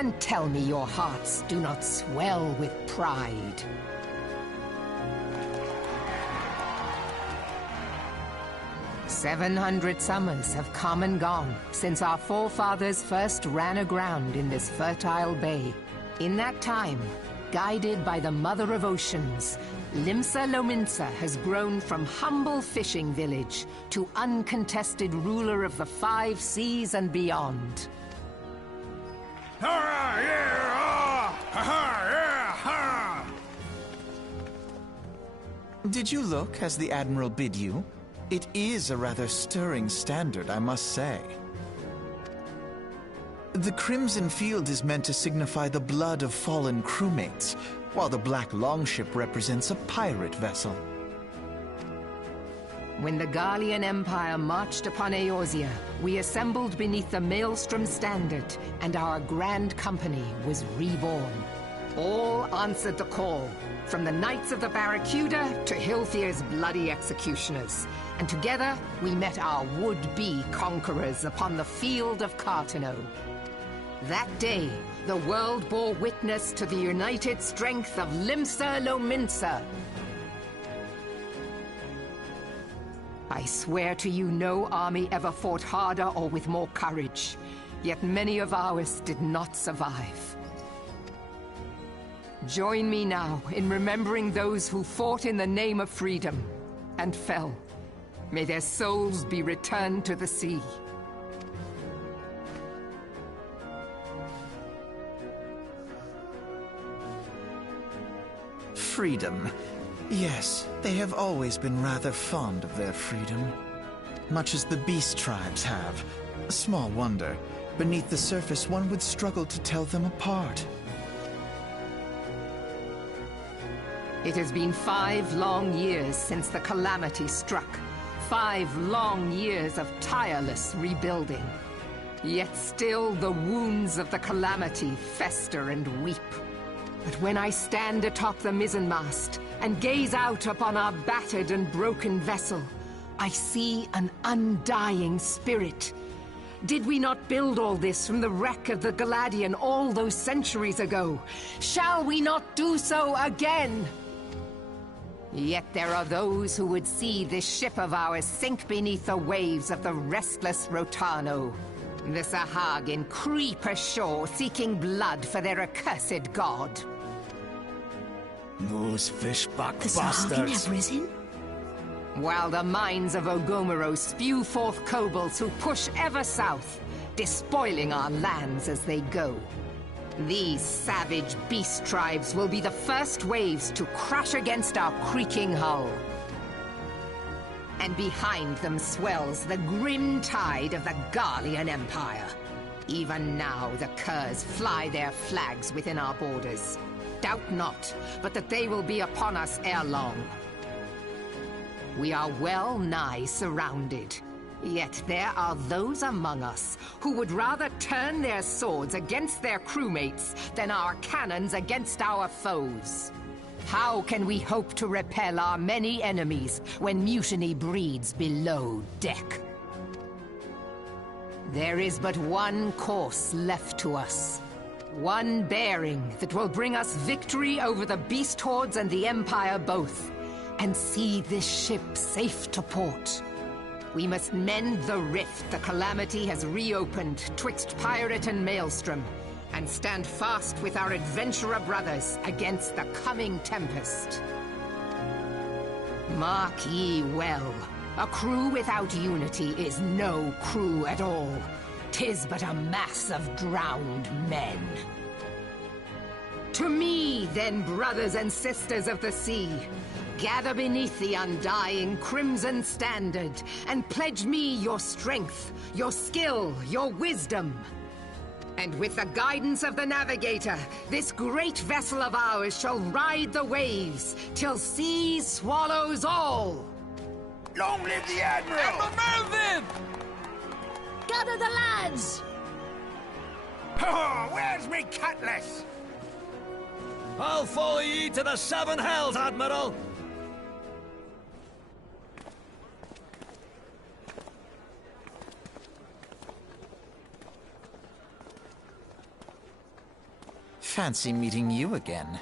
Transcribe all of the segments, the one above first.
and tell me your hearts do not swell with pride. "700 summers have come and gone since our forefathers first ran aground in this fertile bay. In that time, guided by the Mother of Oceans, Limsa Lominsa has grown from humble fishing village to uncontested ruler of the 5 seas and beyond." Did you look as the Admiral bid you? It is a rather stirring standard, I must say. The crimson field is meant to signify the blood of fallen crewmates, while the black longship represents a pirate vessel. When the Gallian Empire marched upon Eorzea, we assembled beneath the Maelstrom standard, and our grand company was reborn. All answered the call, from the Knights of the Barracuda to Hilthier's bloody executioners. And together, we met our would-be conquerors upon the field of Cartano. That day, the world bore witness to the united strength of Limsa Lominsa. I swear to you, no army ever fought harder or with more courage. Yet many of ours did not survive. Join me now in remembering those who fought in the name of freedom and fell. May their souls be returned to the sea. Freedom. Yes, they have always been rather fond of their freedom. Much as the beast tribes have. Small wonder. Beneath the surface, one would struggle to tell them apart. It has been 5 long years since the calamity struck. 5 long years of tireless rebuilding. Yet still the wounds of the calamity fester and weep. But when I stand atop the mizzenmast and gaze out upon our battered and broken vessel, I see an undying spirit. Did we not build all this from the wreck of the Galadian all those centuries ago? Shall we not do so again? Yet there are those who would see this ship of ours sink beneath the waves of the restless Rotano. The Sahagin creep ashore seeking blood for their accursed god. Those fishback The bastards! Sahagin have risen? While the mines of Ogomero spew forth kobolds who push ever south, despoiling our lands as they go. These savage beast tribes will be the first waves to crash against our creaking hull. And behind them swells the grim tide of the Gallian Empire. Even now the curs fly their flags within our borders. Doubt not, but that they will be upon us ere long. We are well nigh surrounded. Yet there are those among us who would rather turn their swords against their crewmates than our cannons against our foes. How can we hope to repel our many enemies when mutiny breeds below deck? There is but one course left to us. One bearing that will bring us victory over the beast hordes and the Empire both, and see this ship safe to port. We must mend the rift the calamity has reopened twixt pirate and maelstrom, and stand fast with our adventurer brothers against the coming tempest. Mark ye well, a crew without unity is no crew at all. 'Tis but a mass of drowned men. To me, then, brothers and sisters of the sea, gather beneath the undying crimson standard, and pledge me your strength, your skill, your wisdom. And with the guidance of the navigator, this great vessel of ours shall ride the waves, till sea swallows all! Long live the Admiral! Admiral Melvin! Gather the lads! Oh, where's me cutlass? I'll follow ye to the 7 hells, Admiral! Fancy meeting you again.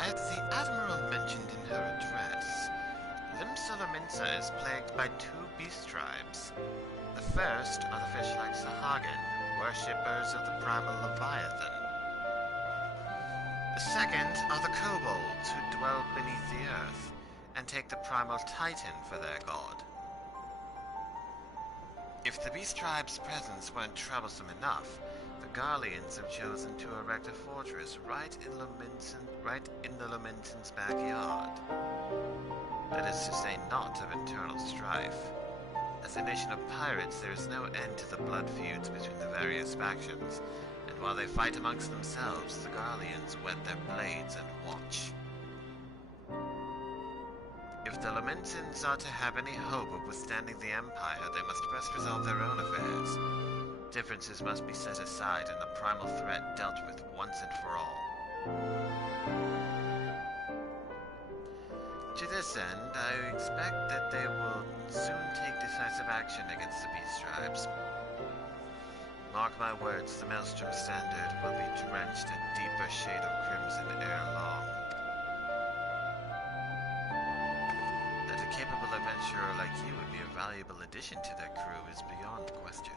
As the Admiral mentioned in her address, Limsa is plagued by two beast tribes. The first are the fish like Sahagin, worshippers of the primal Leviathan. The second are the kobolds who dwell beneath the earth and take the primal Titan for their god. If the beast tribe's presence weren't troublesome enough, the Garleans have chosen to erect a fortress right in the Lamentin's backyard. That is to say, not of internal strife. As a nation of pirates, there is no end to the blood feuds between the various factions, and while they fight amongst themselves, the Garleans whet their blades and watch. If the Lamentins are to have any hope of withstanding the Empire, they must first resolve their own affairs. Differences must be set aside and the primal threat dealt with once and for all. To this end, I expect that they will action against the Beast Tribes. Mark my words, the Maelstrom Standard will be drenched a deeper shade of crimson ere long. That a capable adventurer like you would be a valuable addition to their crew is beyond question.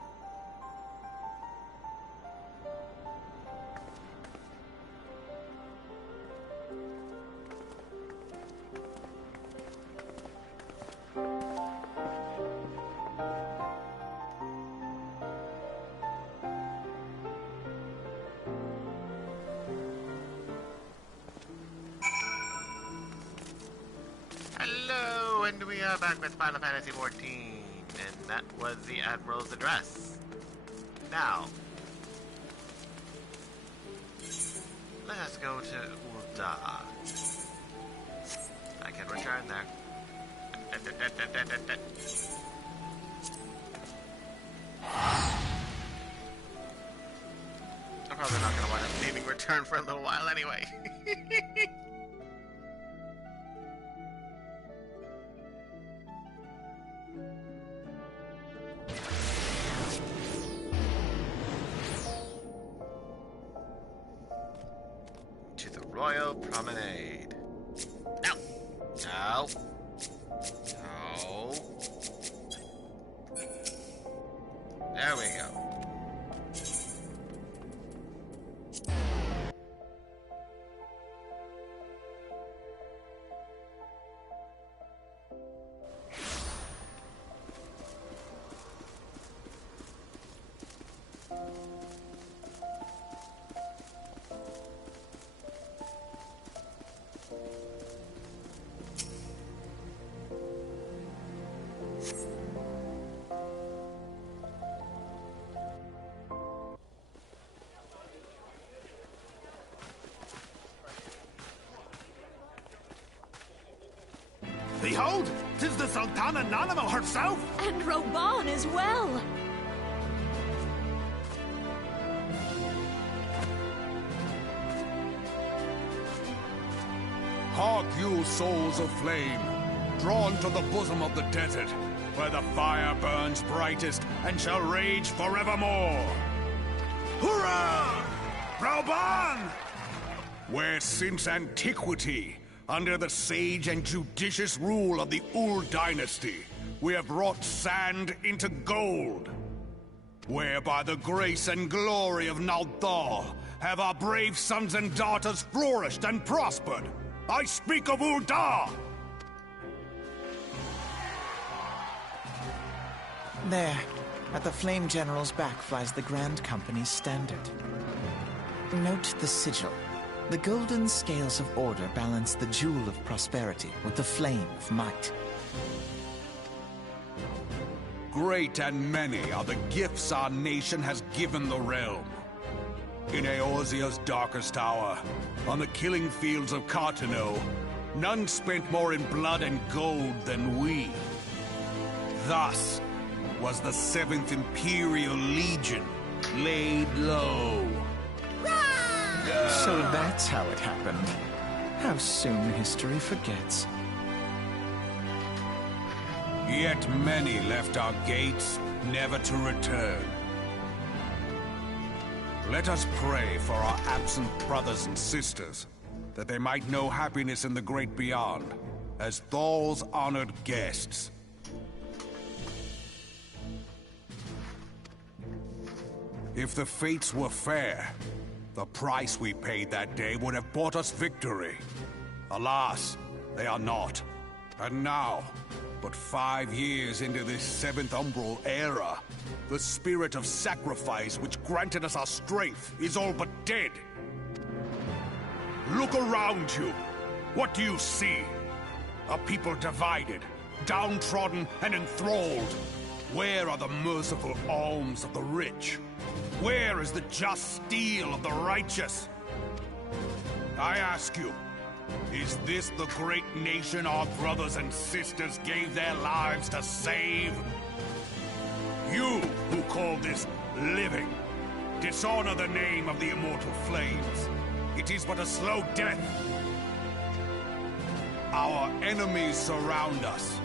Hello, and we are back with Final Fantasy XIV, and that was the Admiral's address. Now, let us go to Ul'dah. I can return there. I'm probably not going to wind up needing return for a little while anyway. To the Royal Promenade. No! No! No! There we go. Behold, 'tis the Sultana Nanamo herself! And Roban as well! Hark you, souls of flame, drawn to the bosom of the desert, where the fire burns brightest and shall rage forevermore. Hurrah! Roban! Where since antiquity, under the sage and judicious rule of the Ul dynasty, we have wrought sand into gold. Where by the grace and glory of Naldar have our brave sons and daughters flourished and prospered. I speak of Ul'dah! There, at the Flame General's back flies the Grand Company's standard. Note the sigil. The golden scales of order balance the jewel of prosperity with the flame of might. Great and many are the gifts our nation has given the realm. In Eorzea's darkest hour, on the killing fields of Cartano, none spent more in blood and gold than we. Thus was the 7th Imperial Legion laid low. So that's how it happened. How soon history forgets. Yet many left our gates, never to return. Let us pray for our absent brothers and sisters, that they might know happiness in the great beyond, as Thal's honored guests. If the fates were fair, the price we paid that day would have bought us victory. Alas, they are not. And now, but 5 years into this 7th Umbral era, the spirit of sacrifice which granted us our strength is all but dead. Look around you. What do you see? A people divided, downtrodden and enthralled. Where are the merciful alms of the rich? Where is the just steel of the righteous? I ask you, is this the great nation our brothers and sisters gave their lives to save? You who call this living, dishonor the name of the immortal flames. It is but a slow death. Our enemies surround us.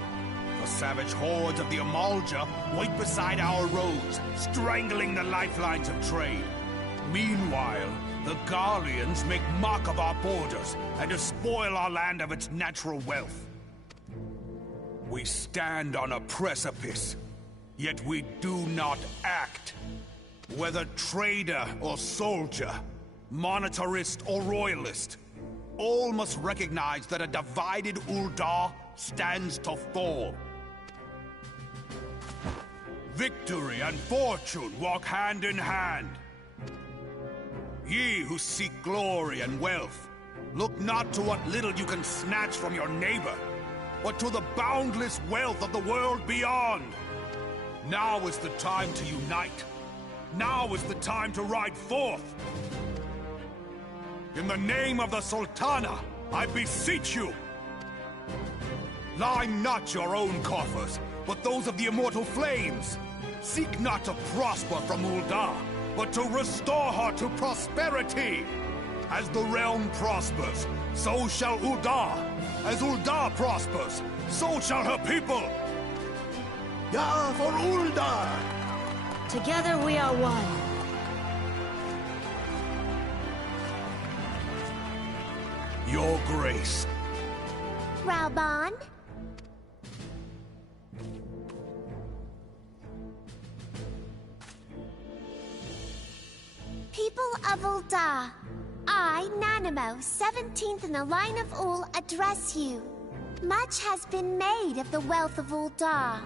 the savage hordes of the Eorzea wait beside our roads, strangling the lifelines of trade. Meanwhile, the Garleans make mock of our borders and despoil our land of its natural wealth. We stand on a precipice, yet we do not act. Whether trader or soldier, monetarist or royalist, all must recognize that a divided Ul'dah stands to fall. Victory and fortune walk hand in hand. Ye who seek glory and wealth, look not to what little you can snatch from your neighbor, but to the boundless wealth of the world beyond. Now is the time to unite. Now is the time to ride forth. In the name of the Sultana, I beseech you. Line not your own coffers, but those of the immortal flames. Seek not to prosper from Ul'dah, but to restore her to prosperity. As the realm prospers, so shall Ul'dah. As Ul'dah prospers, so shall her people. Ja for Ul'dah! Together we are one. Your Grace. Raubon? People of Ul'dah, I, Nanimo, 17th in the line of Ul, address you. Much has been made of the wealth of Ul'dah.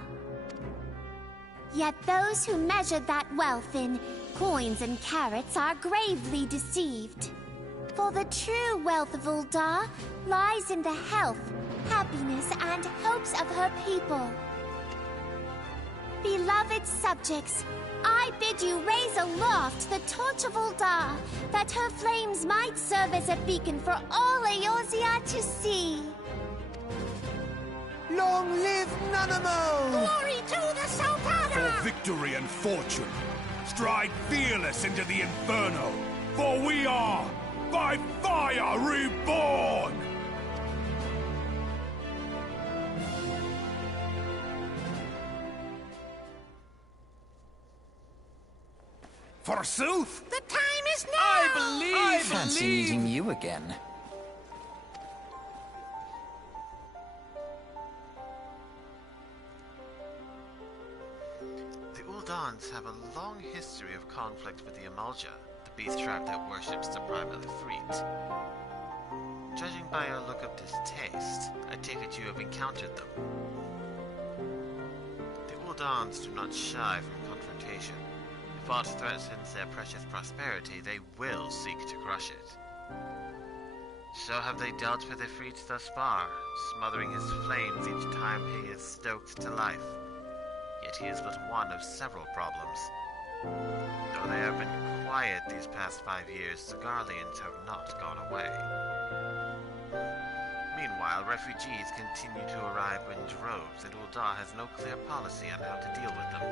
Yet those who measure that wealth in coins and carats are gravely deceived. For the true wealth of Ul'dah lies in the health, happiness, and hopes of her people. Beloved subjects, I bid you raise aloft the torch of Ul'dah, that her flames might serve as a beacon for all Eorzea to see. Long live Nanamo! Glory to the Sultana! For victory and fortune, stride fearless into the Inferno, for we are, by fire, reborn! Forsooth! The time is now! Fancy meeting you again. The Uldans have a long history of conflict with the Eorzea, the beast tribe that worships the primal Ifrit. Judging by your look of distaste, I take it you have encountered them. The Uldans do not shy from confrontation. If aught threatens their precious prosperity, they will seek to crush it. So have they dealt with Ifrit thus far, smothering his flames each time he is stoked to life. Yet he is but one of several problems. Though they have been quiet these past 5 years, the Garleans have not gone away. Meanwhile, refugees continue to arrive in droves, and Ul'dah has no clear policy on how to deal with them.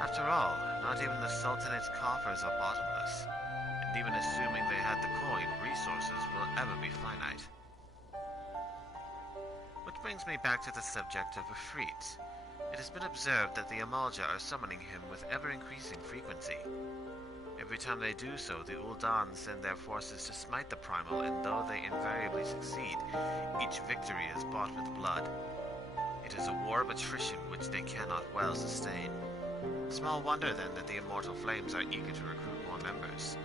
After all, not even the Sultanate's coffers are bottomless, and even assuming they had the coin, resources will ever be finite. Which brings me back to the subject of Ifrit. It has been observed that the Eorzea are summoning him with ever-increasing frequency. Every time they do so, the Uldans send their forces to smite the primal, and though they invariably succeed, each victory is bought with blood. It is a war of attrition which they cannot well sustain. Small wonder then that the immortal flames are eager to recruit more members.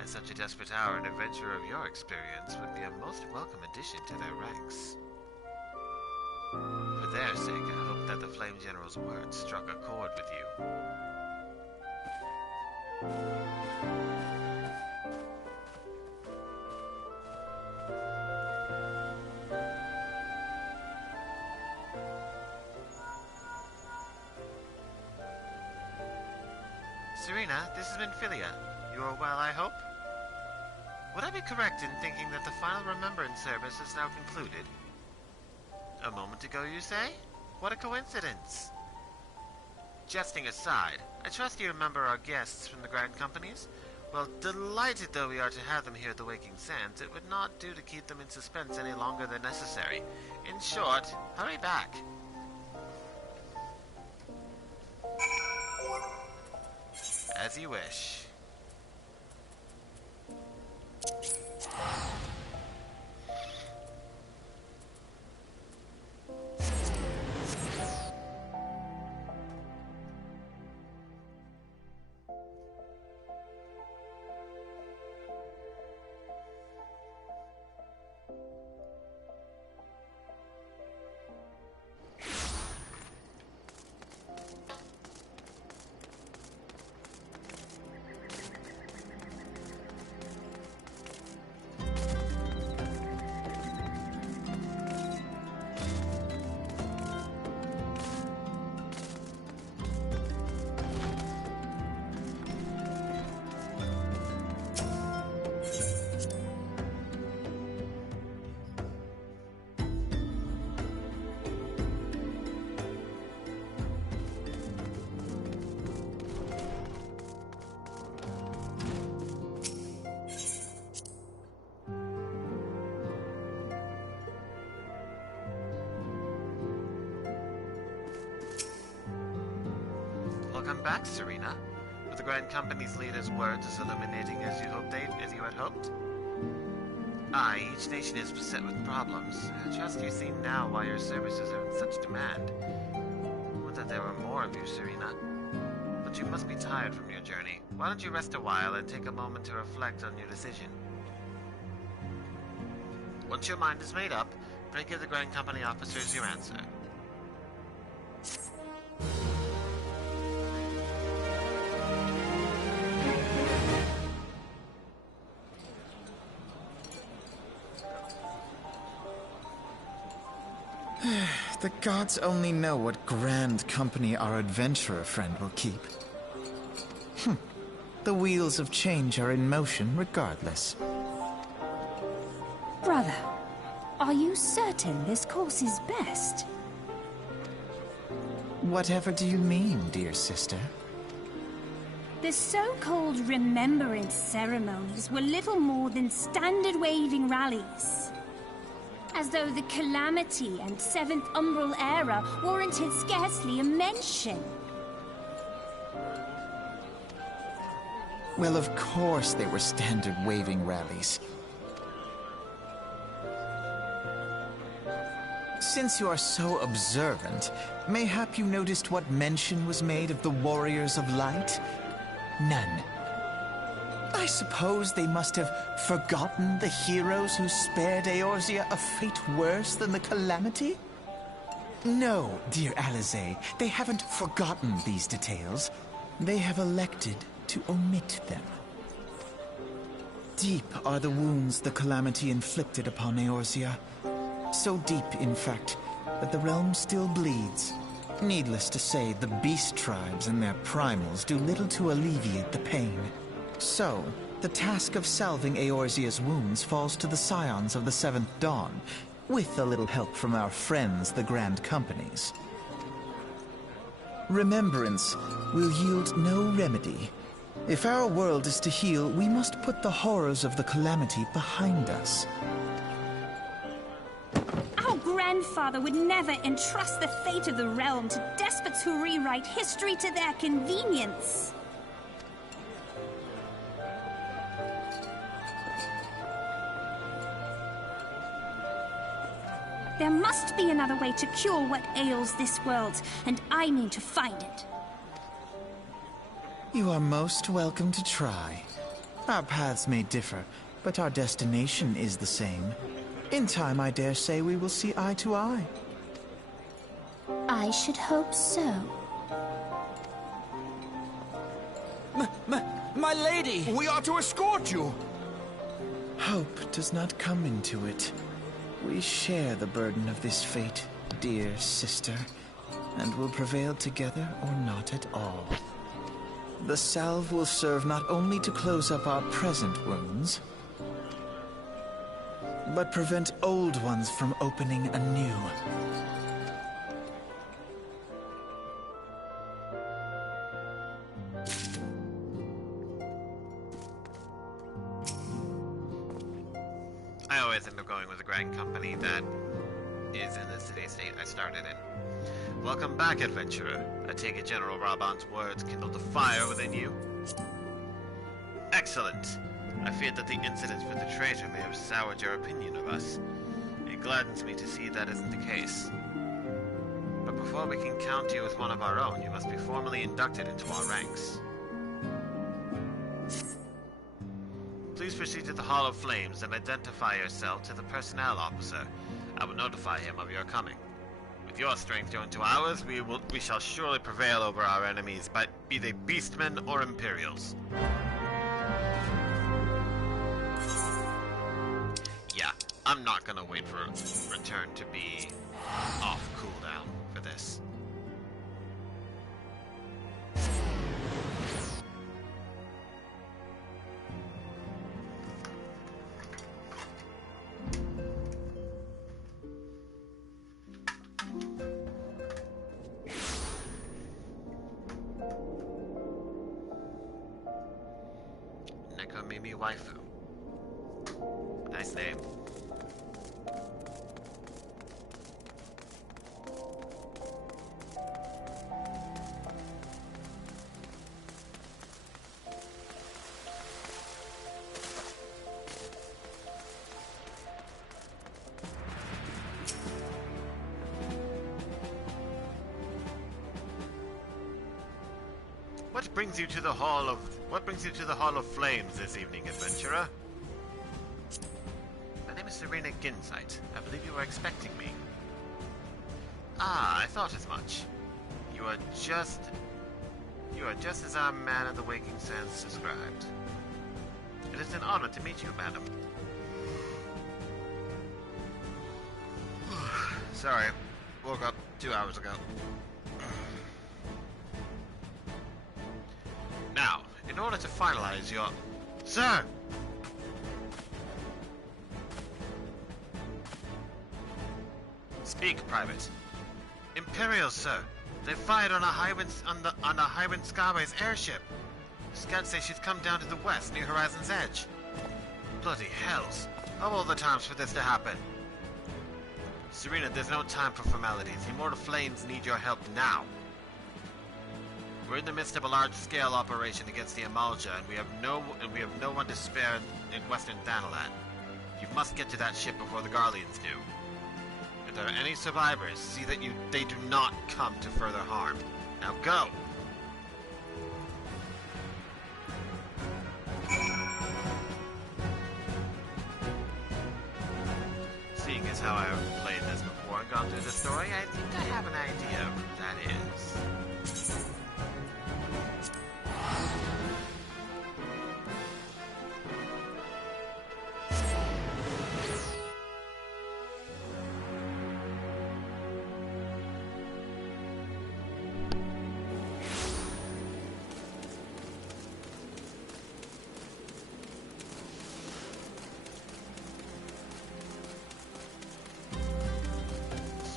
At such a desperate hour, an adventurer of your experience would be a most welcome addition to their ranks. For their sake, I hope that the Flame General's words struck a chord with you. Serena, this has been Philia. You are well, I hope? Would I be correct in thinking that the final Remembrance service is now concluded? A moment ago, you say? What a coincidence! Jesting aside, I trust you remember our guests from the Grand Companies? Well, delighted though we are to have them here at the Waking Sands, it would not do to keep them in suspense any longer than necessary. In short, hurry back. As you wish. Welcome back, Serena. Were the Grand Company's leaders' words as illuminating as you had hoped? Aye, each nation is beset with problems. I trust you see now why your services are in such demand. Would that there were more of you, Serena. But you must be tired from your journey. Why don't you rest a while and take a moment to reflect on your decision? Once your mind is made up, pray give the Grand Company officers your answer. The gods only know what grand company our adventurer friend will keep. The wheels of change are in motion regardless. Brother, are you certain this course is best? Whatever do you mean, dear sister? The so-called remembrance ceremonies were little more than standard waving rallies. As though the Calamity and Seventh Umbral Era warranted scarcely a mention. Well, of course they were standard waving rallies. Since you are so observant, mayhap you noticed what mention was made of the Warriors of Light? None. I suppose they must have forgotten the heroes who spared Eorzea a fate worse than the Calamity? No, dear Eorzea, they haven't forgotten these details. They have elected to omit them. Deep are the wounds the Calamity inflicted upon Eorzea. So deep, in fact, that the realm still bleeds. Needless to say, the beast tribes and their primals do little to alleviate the pain. So, the task of salving Eorzea's wounds falls to the scions of the Seventh Dawn, with a little help from our friends, the Grand Companies. Remembrance will yield no remedy. If our world is to heal, we must put the horrors of the Calamity behind us. Our grandfather would never entrust the fate of the realm to despots who rewrite history to their convenience. There must be another way to cure what ails this world, and I mean to find it. You are most welcome to try. Our paths may differ, but our destination is the same. In time, I dare say, we will see eye to eye. I should hope so. My lady! We are to escort you! Hope does not come into it. We share the burden of this fate, dear sister, and will prevail together or not at all. The salve will serve not only to close up our present wounds, but prevent old ones from opening anew. I always end up going with a Grand Company that is centuries in the city-state I started in. Welcome back, adventurer. I take it General Raban's words kindled a fire within you? Excellent. I feared that the incident with the traitor may have soured your opinion of us. It gladdens me to see that isn't the case. But before we can count you as one of our own, you must be formally inducted into our ranks. Please proceed to the Hall of Flames and identify yourself to the personnel officer. I will notify him of your coming. With your strength joined to ours, we shall surely prevail over our enemies, be they beastmen or Imperials. Yeah, I'm not gonna wait for return to be off cooldown for this. Mimi Waifu. Nice name. What brings you to the Hall of Flames this evening, adventurer? My name is Serena Gincite. I believe you were expecting me. Ah, I thought as much. You are just as our man of the Waking Sands described. It is an honor to meet you, madam. Sorry, woke up 2 hours ago. Now, in order to finalize your... Sir! Speak, Private. Imperials, sir. They fired on a Highwind Skyway's airship. Scouts say she's come down to the west, near Horizon's Edge. Bloody hells. Of all the times for this to happen. Serena, there's no time for formalities. The Immortal Flames need your help now. We're in the midst of a large-scale operation against the Eorzea, and we have no one to spare in Western Thanalan. You must get to that ship before the Garleans do. If there are any survivors, see that they do not come to further harm. Now go! Seeing as how I've played this before and gone through the story, I think I have an idea of who that is.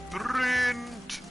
Sprint!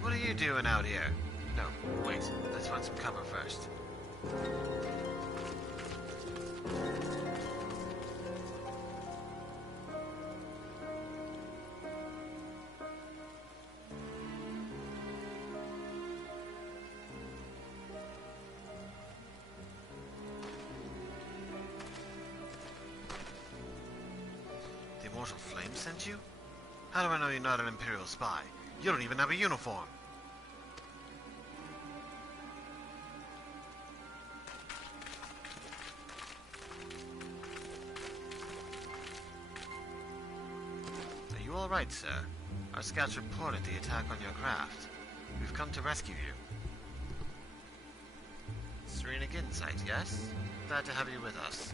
What are you doing out here? No, wait. Let's find some cover first. The Immortal Flame sent you? How do I know you're not an Imperial spy? You don't even have a uniform. Are you alright, sir? Our scouts reported the attack on your craft. We've come to rescue you. Serena Gincite, yes? Glad to have you with us.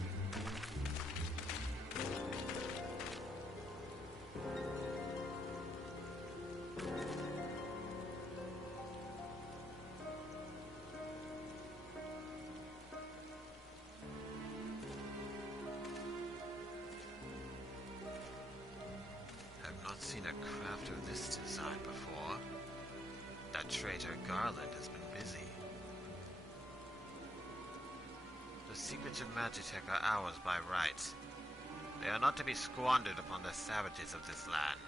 I've not seen a craft of this design before. That traitor Garland has been busy. The secrets of Magitech are ours by right. They are not to be squandered upon the savages of this land.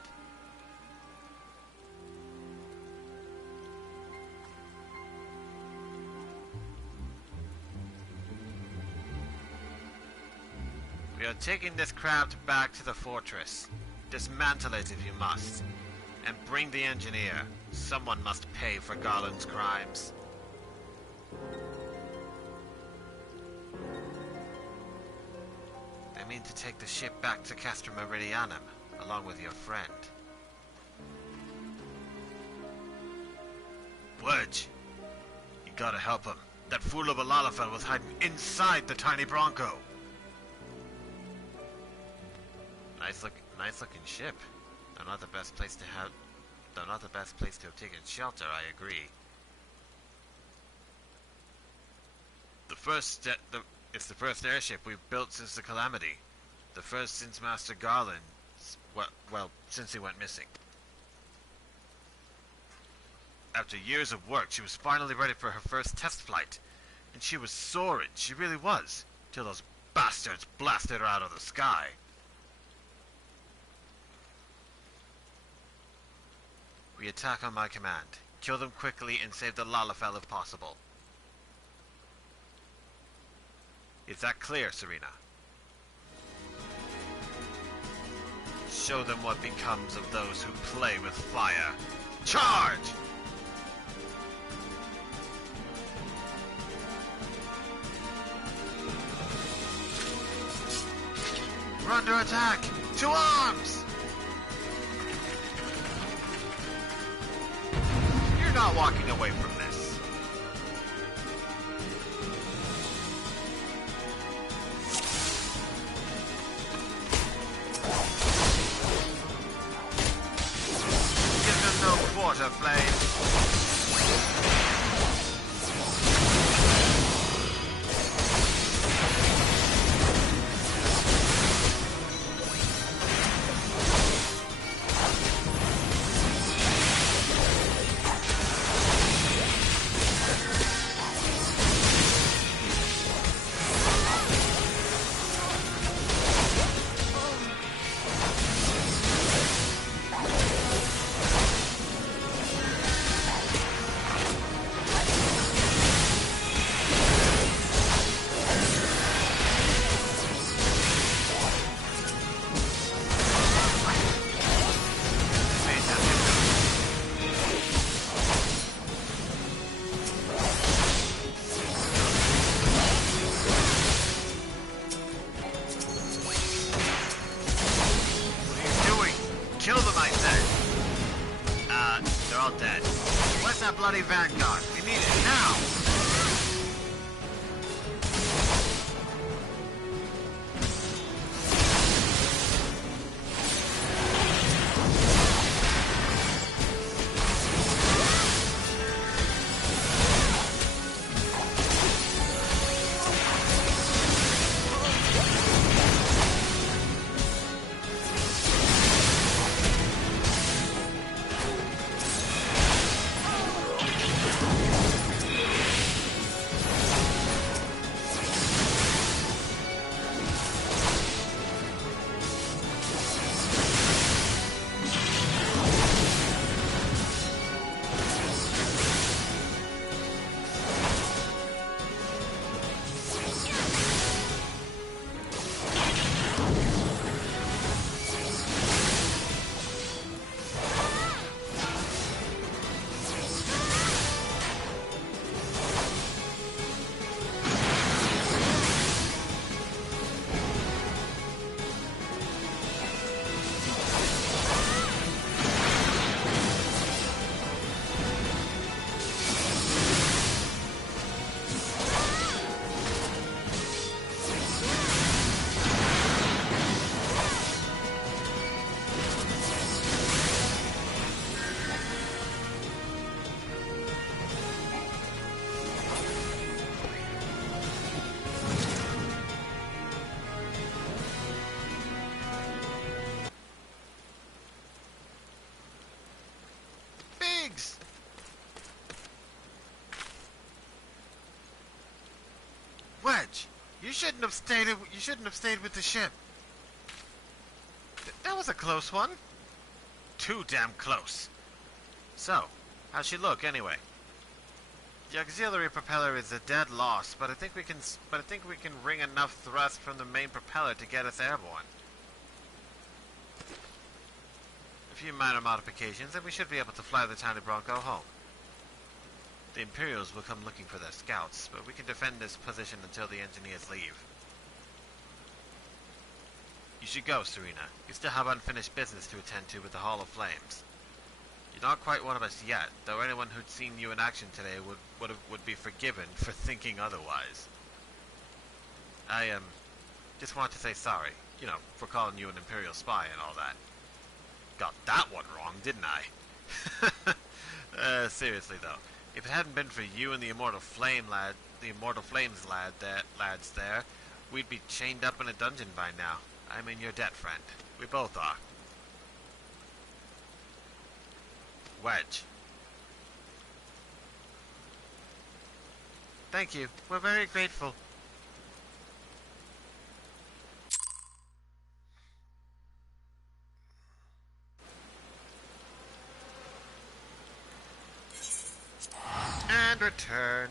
We are taking this craft back to the fortress. Dismantle it if you must. And bring the engineer. Someone must pay for Garland's crimes. I mean to take the ship back to Castra Meridianum, along with your friend. Wedge! You gotta help him. That fool of a Lalafell was hiding inside the tiny Bronco. Nice looking ship. Though not the best place to have taken shelter, I agree. It's the first airship we've built since the Calamity. The first since Master Garland, well, since he went missing. After years of work, she was finally ready for her first test flight. And she was soaring, she really was, till those bastards blasted her out of the sky. We attack on my command. Kill them quickly and save the Lalafell if possible. Is that clear, Serena? Show them what becomes of those who play with fire. Charge! We're under attack! To arms! You're not walking away from this. Give them no quarter, Flame. Bloody Vanguard. We need it now! pigs! Wedge, you shouldn't have stayed with the ship. That was a close one. Too damn close. So, how's she look anyway? The auxiliary propeller is a dead loss, but I think we can wring enough thrust from the main propeller to get us airborne. A few minor modifications, and we should be able to fly the tiny Bronco home. The Imperials will come looking for their scouts, but we can defend this position until the engineers leave. You should go, Serena. You still have unfinished business to attend to with the Hall of Flames. You're not quite one of us yet, though anyone who'd seen you in action today would be forgiven for thinking otherwise. I, just want to say sorry, you know, for calling you an Imperial spy and all that. Got that one wrong, didn't I? Seriously though, if it hadn't been for you and the Immortal Flames lads there, we'd be chained up in a dungeon by now. I'm in your debt, friend. We both are. Wedge. Thank you. We're very grateful. And return.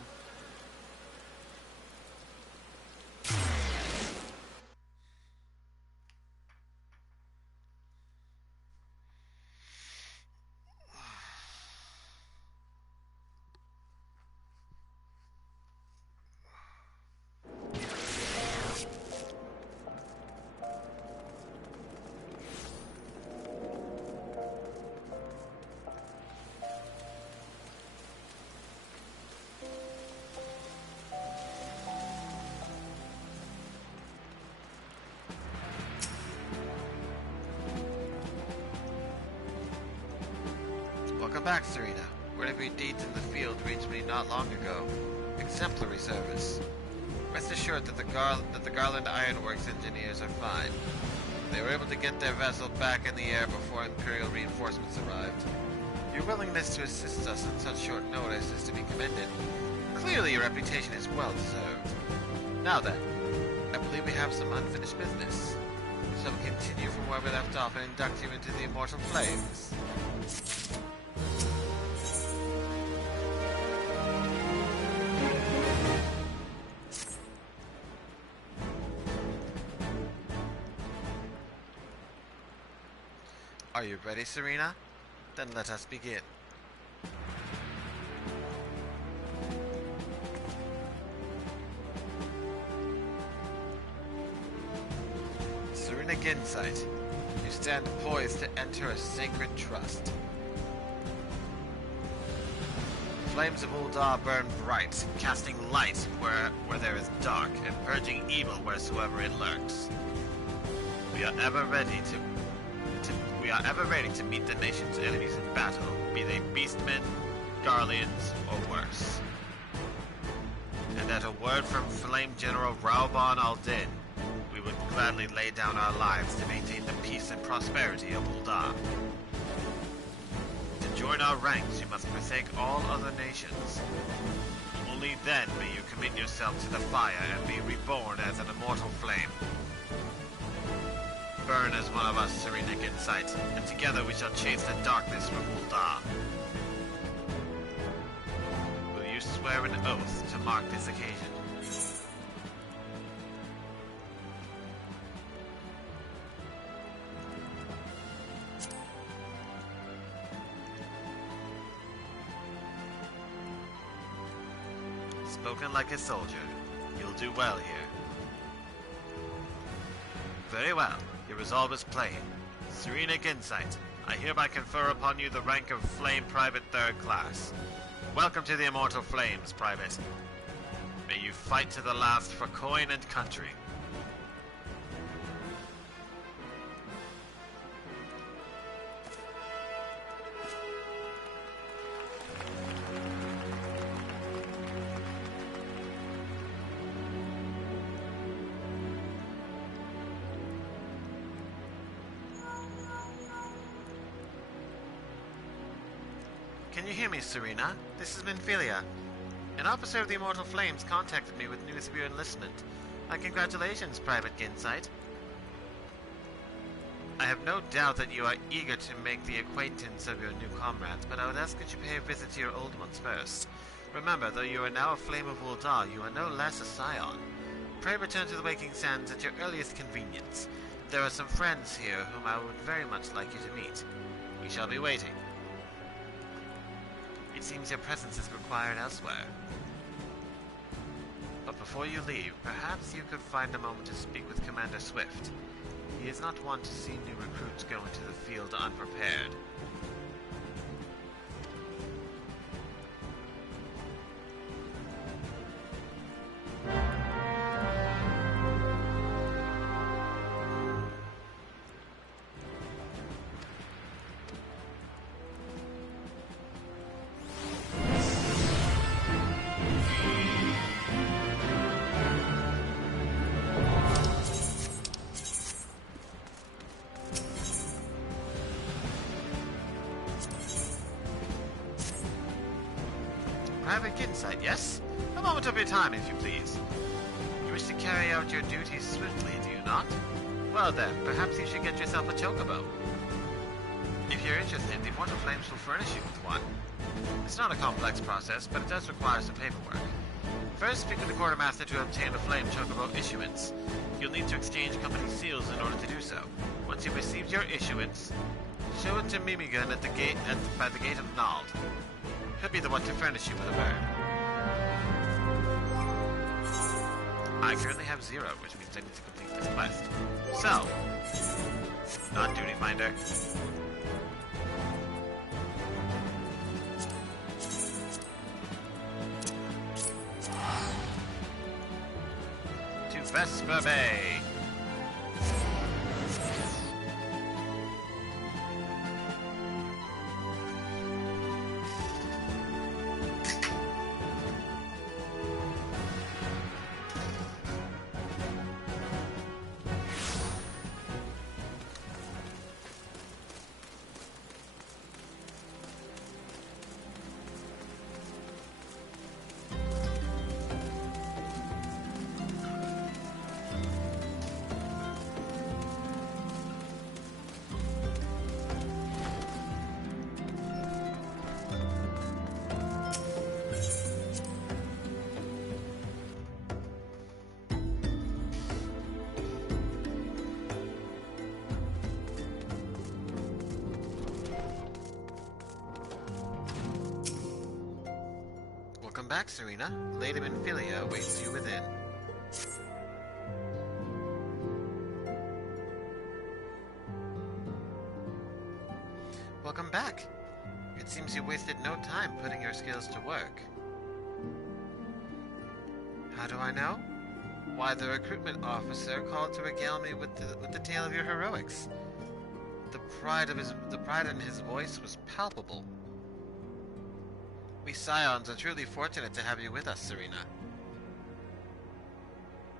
Welcome back, Serena. Word of your deeds in the field reached me not long ago. Exemplary service. Rest assured that the Garland Ironworks engineers are fine. They were able to get their vessel back in the air before Imperial reinforcements arrived. Your willingness to assist us on such short notice is to be commended. Clearly your reputation is well deserved. Now then, I believe we have some unfinished business. So we'll continue from where we left off and induct you into the Immortal Flames. Are you ready, Serena? Then let us begin. Serena Gincite, you stand poised to enter a sacred trust. The flames of Ul'dah burn bright, casting light where there is dark, and purging evil wheresoever it lurks. We are ever ready to meet the nation's enemies in battle, be they beastmen, Garleans, or worse. And at a word from Flame General Raoban al-Din, we would gladly lay down our lives to maintain the peace and prosperity of Ul'dah. To join our ranks, you must forsake all other nations. Only then may you commit yourself to the fire and be reborn as an immortal flame. Burn as one of us, Serena Gincite, and together we shall chase the darkness from Ul'dah. Will you swear an oath to mark this occasion? Spoken like a soldier. You'll do well here. Very well. Your resolve is plain. Serena Gincite, I hereby confer upon you the rank of Flame Private 3rd Class. Welcome to the Immortal Flames, Private. May you fight to the last for coin and country. Can you hear me, Serena? This is Minfilia. An officer of the Immortal Flames contacted me with news of your enlistment. Congratulations, Private Gincite. I have no doubt that you are eager to make the acquaintance of your new comrades, but I would ask that you pay a visit to your old ones first. Remember, though you are now a Flame of Ul'dah, you are no less a Scion. Pray return to the Waking Sands at your earliest convenience. There are some friends here whom I would very much like you to meet. We shall be waiting. It seems your presence is required elsewhere. But before you leave, perhaps you could find a moment to speak with Commander Swift. He is not one to see new recruits go into the field unprepared. Private Gincite, yes? A moment of your time, if you please. You wish to carry out your duties swiftly, do you not? Well then, perhaps you should get yourself a chocobo. If you're interested, the Immortal Flames will furnish you with one. It's not a complex process, but it does require some paperwork. First, speak with the Quartermaster to obtain a Flame Chocobo issuance. You'll need to exchange company seals in order to do so. Once you've received your issuance, show it to Mimigan at the gate by the gate of Nald. He'll be the one to furnish you with a bird. I currently have 0, which means I need to complete this quest. So, non-duty finder. To Vesper Bay. Welcome back, Serena. Lady Minfilia waits you within. Welcome back. It seems you wasted no time putting your skills to work. How do I know? Why, the recruitment officer called to regale me with the tale of your heroics. The pride in his voice was palpable. We Scions are truly fortunate to have you with us, Serena.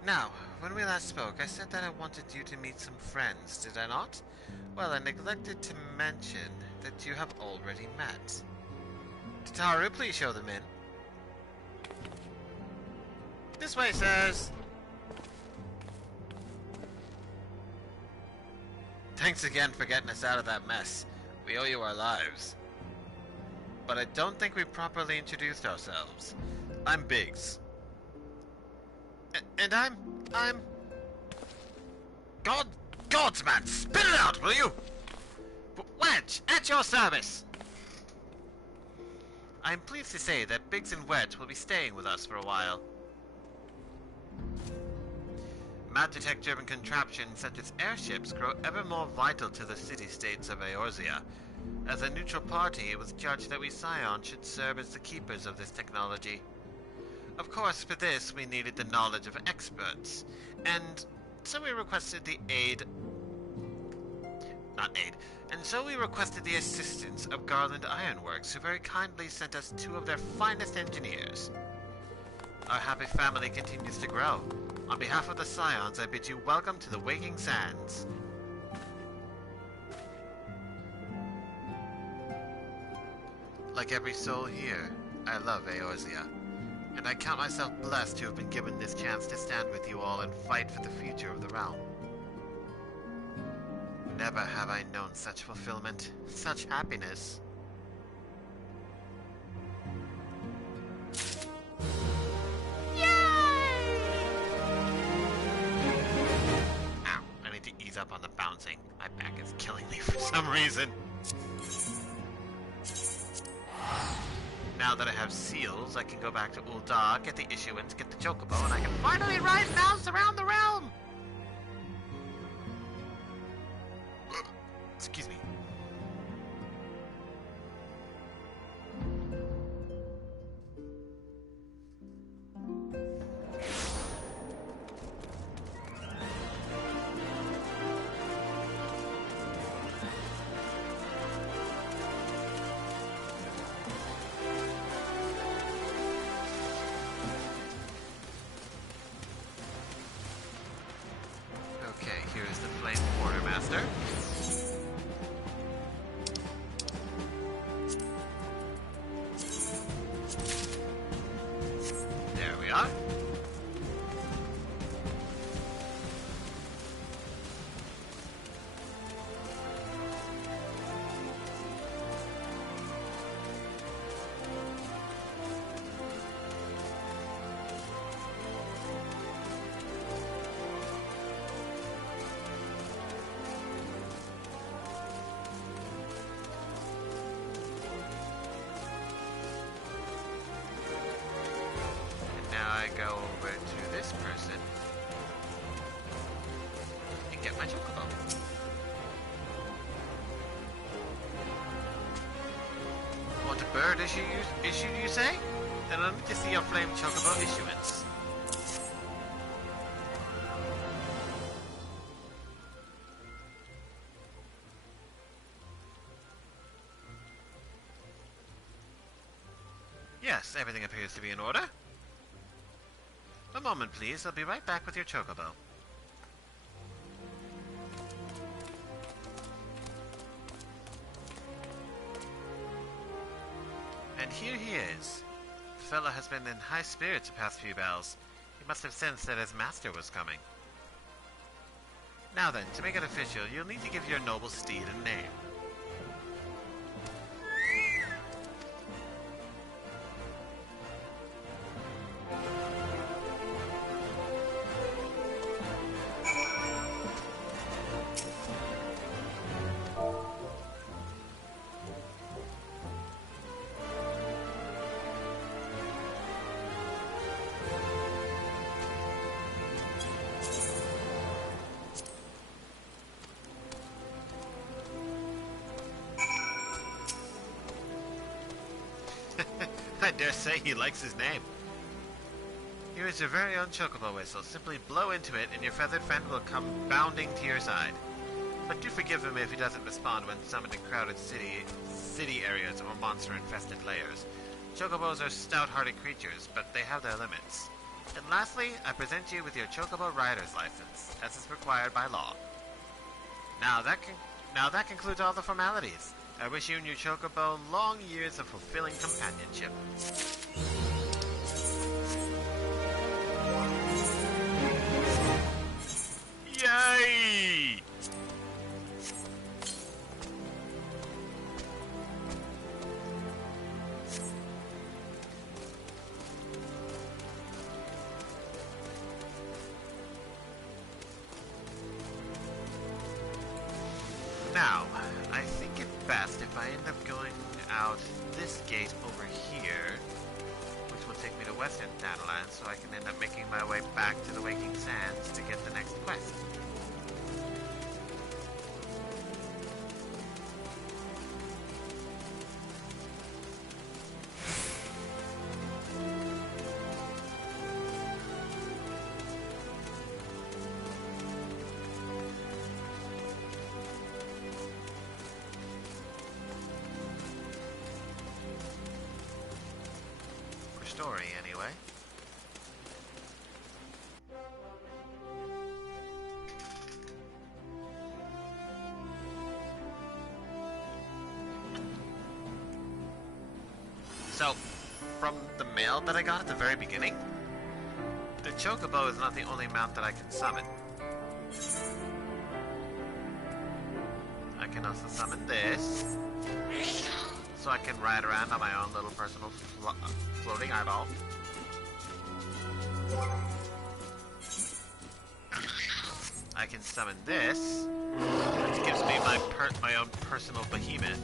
Now, when we last spoke, I said that I wanted you to meet some friends, did I not? Well, I neglected to mention that you have already met. Tataru, please show them in. This way, sirs. Thanks again for getting us out of that mess. We owe you our lives. But I don't think we properly introduced ourselves. I'm Biggs. And I'm... Gods, man! Spit it out, will you? Wedge, at your service! I'm pleased to say that Biggs and Wedge will be staying with us for a while. Magitech-driven contraptions such as airships grow ever more vital to the city-states of Eorzea. As a neutral party, it was judged that we Scions should serve as the keepers of this technology. Of course, for this, we needed the knowledge of experts, and so we requested the assistance of Garland Ironworks, who very kindly sent us 2 of their finest engineers. Our happy family continues to grow. On behalf of the Scions, I bid you welcome to the Waking Sands. Like every soul here, I love Eorzea, and I count myself blessed to have been given this chance to stand with you all and fight for the future of the realm. Never have I known such fulfillment, such happiness. Ow, I need to ease up on the bouncing. My back is killing me for some reason. Now that I have seals, I can go back to Ul'dah, get the issuance, get the chocobo, and I can finally ride mouse around the realm! Excuse me. Okay, here's the Flame Quartermaster. There we are. Now I go over to this person and get my chocobo. Want a bird issued, you say? Then I'll need to see your flame chocobo issuance. Yes, everything appears to be in order. A moment, please. I'll be right back with your chocobo. And here he is. The fellow has been in high spirits the past few battles. He must have sensed that his master was coming. Now then, to make it official, you'll need to give your noble steed a name. I dare say he likes his name. Here is your very own chocobo whistle. Simply blow into it and your feathered friend will come bounding to your side. But do forgive him if he doesn't respond when summoned in crowded city areas or monster-infested layers. Chocobos are stout-hearted creatures, but they have their limits. And lastly, I present you with your chocobo rider's license, as is required by law. Now that concludes all the formalities. I wish you and your chocobo long years of fulfilling companionship. Yay! Now, I think it best if I end up going out this gate over here, which will take me to Western Thanalan, so I can end up making my way back to the Waking Sands to get the next quest. Story, anyway. So, from the mail that I got at the very beginning, the Chocobo is not the only mount that I can summon. I can also summon this, so I can ride around on my own little personal floating eyeball. I can summon this, which gives me my own personal behemoth.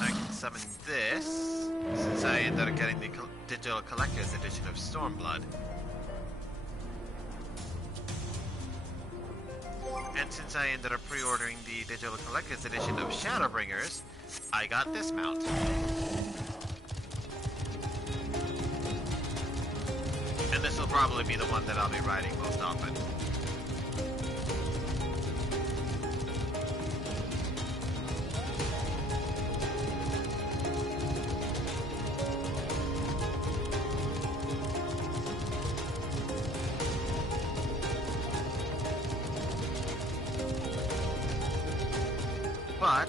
I can summon this, since I ended up getting the Digital Collector's Edition of Stormblood. And since I ended up pre-ordering the Digital Collector's Edition of Shadowbringers, I got this mount. And this will probably be the one that I'll be riding most often. But,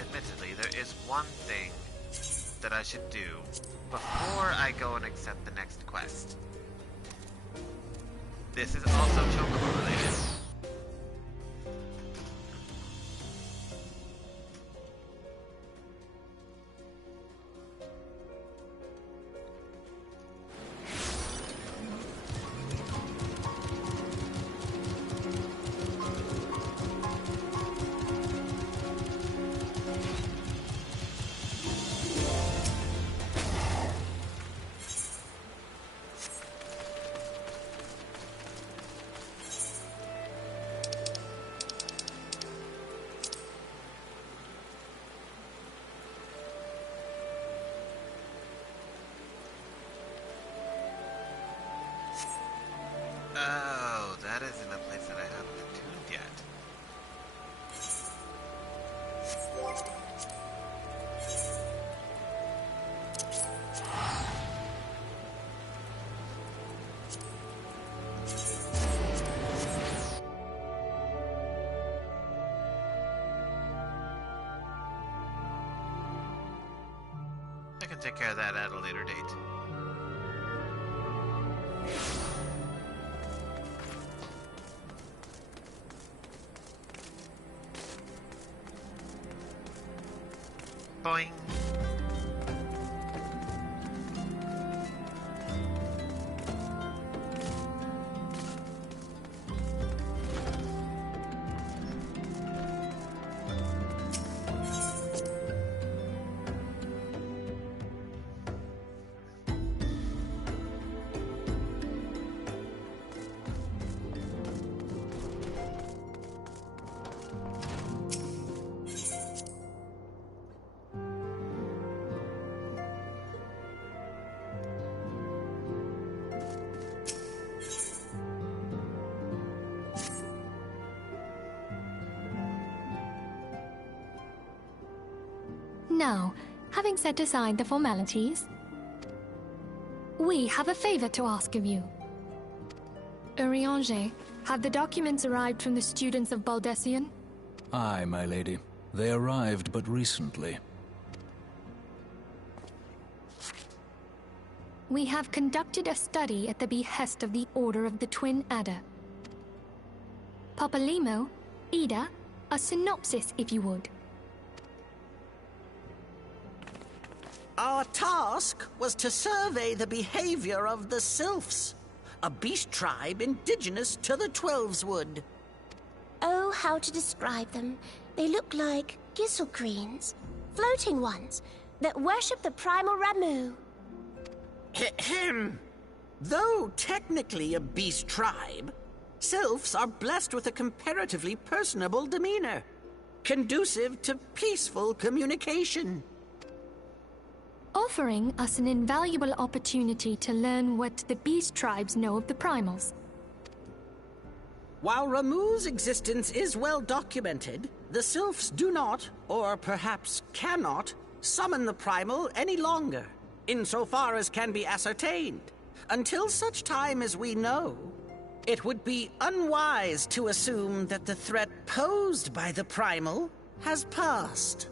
admittedly, there is one thing that I should do before I go and accept the next quest. This is also Chocobo related. Oh, that isn't a place that I haven't attuned yet. I can take care of that at a later date. Boing. Now, having set aside the formalities, we have a favor to ask of you. Eorzea, have the documents arrived from the students of Baldessian? Aye, my lady. They arrived but recently. We have conducted a study at the behest of the Order of the Twin Adder. Papalimo, Ida, a synopsis if you would. Our task was to survey the behavior of the Sylphs, a beast tribe indigenous to the Twelveswood. Oh, how to describe them. They look like gisselcreens, floating ones, that worship the primal Ramu. Ahem. Though technically a beast tribe, Sylphs are blessed with a comparatively personable demeanor, conducive to peaceful communication. Offering us an invaluable opportunity to learn what the beast tribes know of the primals. While Ramu's existence is well documented, the Sylphs do not, or perhaps cannot, summon the primal any longer, insofar as can be ascertained, until such time as we know It would be unwise to assume that the threat posed by the Primal has passed.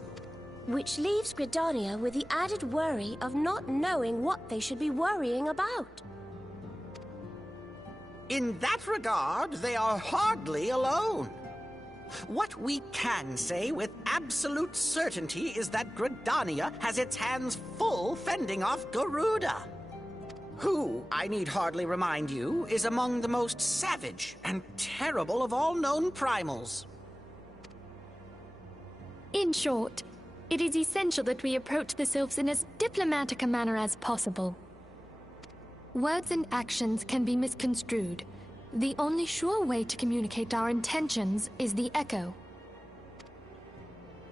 Which leaves Gridania with the added worry of not knowing what they should be worrying about. In that regard, they are hardly alone. What we can say with absolute certainty is that Gridania has its hands full fending off Garuda, who, I need hardly remind you, is among the most savage and terrible of all known primals. In short, it is essential that we approach the sylphs in as diplomatic a manner as possible. Words and actions can be misconstrued. The only sure way to communicate our intentions is the echo.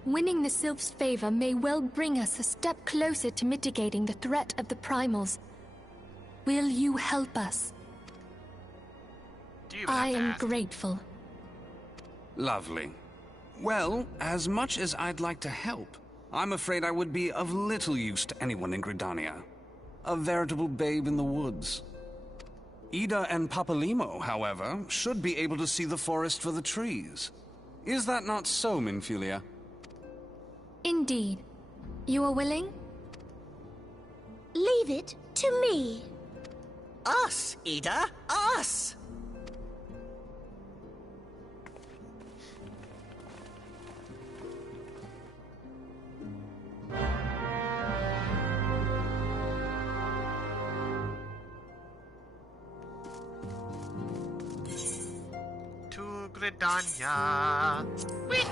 Winning the sylphs' favor may well bring us a step closer to mitigating the threat of the primals. Will you help us? I am grateful. Lovely. Well, as much as I'd like to help, I'm afraid I would be of little use to anyone in Gridania. A veritable babe in the woods. Ida and Papalimo, however, should be able to see the forest for the trees. Is that not so, Minfilia? Indeed. You are willing? Leave it to me. Us, Ida, us! To Gridania. Whee!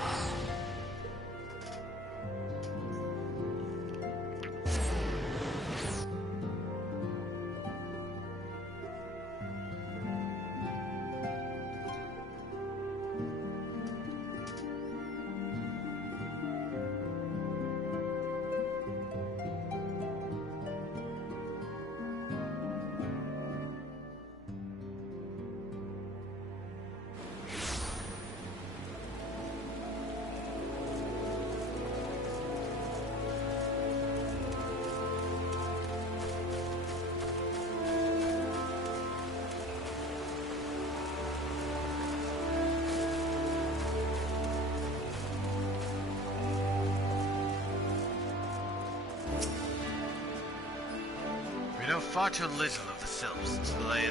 We know far too little of the sylphs to lay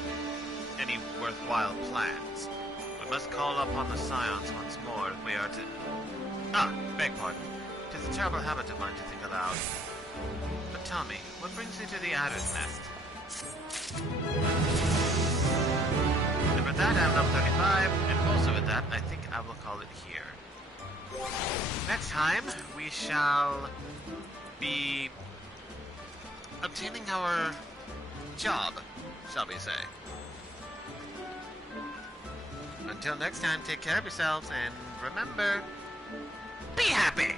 any worthwhile plans. We must call upon the Scions once more if we are to... beg pardon. 'Tis a terrible habit of mine to think aloud. But tell me, what brings you to the Adder's Nest? And with that, I'm level 35, and also with that, I think I will call it here. Next time, we shall be obtaining our job, shall we say. Until next time, take care of yourselves, and remember, be happy!